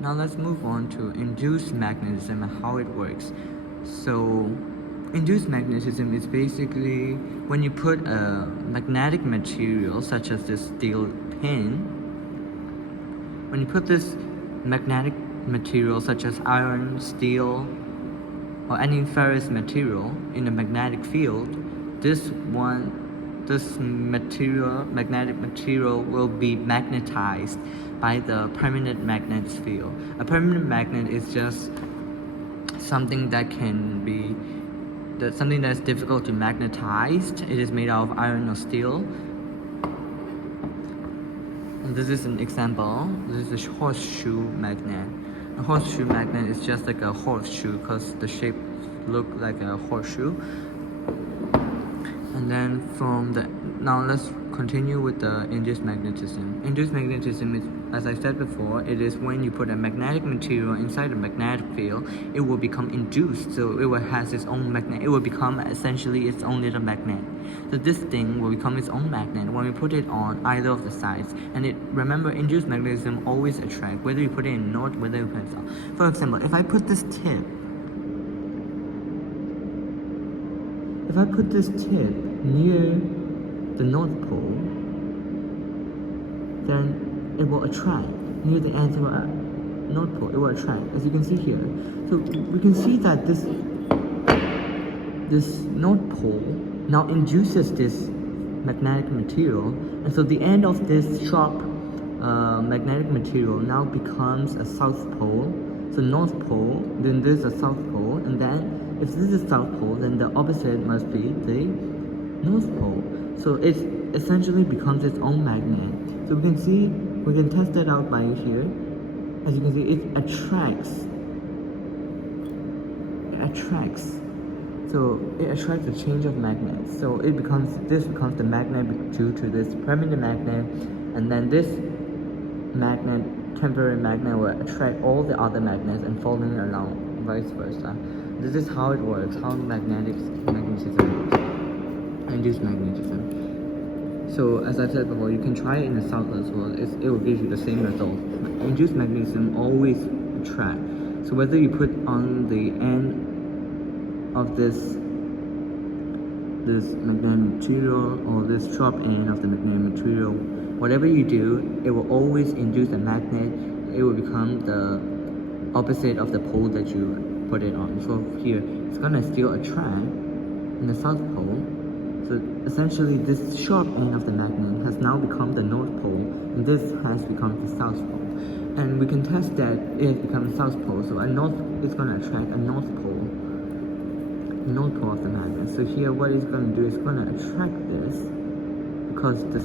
Now let's move on to induced magnetism and how it works. So induced magnetism is basically when you put a magnetic material such as this steel pin, when you put this magnetic material such as iron, steel, or any ferrous material in a magnetic field, this magnetic material will be magnetized by the permanent magnet field. A permanent magnet is just something something that's difficult to magnetize. It is made out of iron or steel. And this is an example. This is a horseshoe magnet. A horseshoe magnet is just like a horseshoe because the shape look like a horseshoe. And then now let's continue with the induced magnetism. Induced magnetism is, as I said before, it is when you put a magnetic material inside a magnetic field, it will become induced. So it will has its own magnet. It will become essentially its own little magnet. So this thing will become its own magnet when we put it on either of the sides. And remember, induced magnetism always attract, whether you put it in north, whether you put it south. For example, if I put this tip near the North Pole, then it will attract. Near the North Pole, it will attract, as you can see here. So we can see that this North Pole now induces this magnetic material, and so the end of this sharp magnetic material now becomes a South Pole. So North Pole, then this is a South Pole, and then if this is South Pole, then the opposite must be the North Pole. So it essentially becomes its own magnet. So we can test that out by here. As you can see, it attracts. So it attracts a change of magnets. So this becomes the magnet due to this permanent magnet, and then this temporary magnet will attract all the other magnets and following along, vice versa. This is how it works, how magnetism works, induced magnetism. So as I said before, you can try it in the south as well. It will give you the same result. Induced magnetism always attract. So whether you put on the end of this magnetic material or this sharp end of the magnetic material, whatever you do, it will always induce a magnet. It will become the opposite of the pole that you put it on. So here, it's gonna still attract in the South Pole. So essentially, this sharp end of the magnet has now become the North Pole, and this has become the South Pole. And we can test that it becomes South Pole. So it's gonna attract a North Pole of the magnet. So here, what it's gonna do is gonna attract this, because this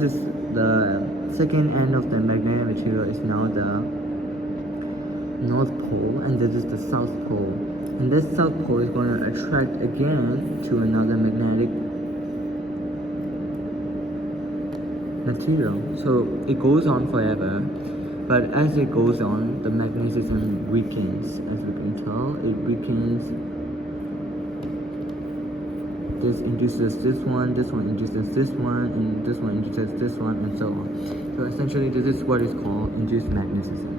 is the second end of the magnetic material is now the North Pole, and this is the South Pole. And this South Pole is going to attract again to another magnetic material. So it goes on forever, but as it goes on, the magnetism weakens. As we can tell, it weakens. This induces this one induces this one, and this one induces this one, and so on. So essentially, this is what is called induced magnetism.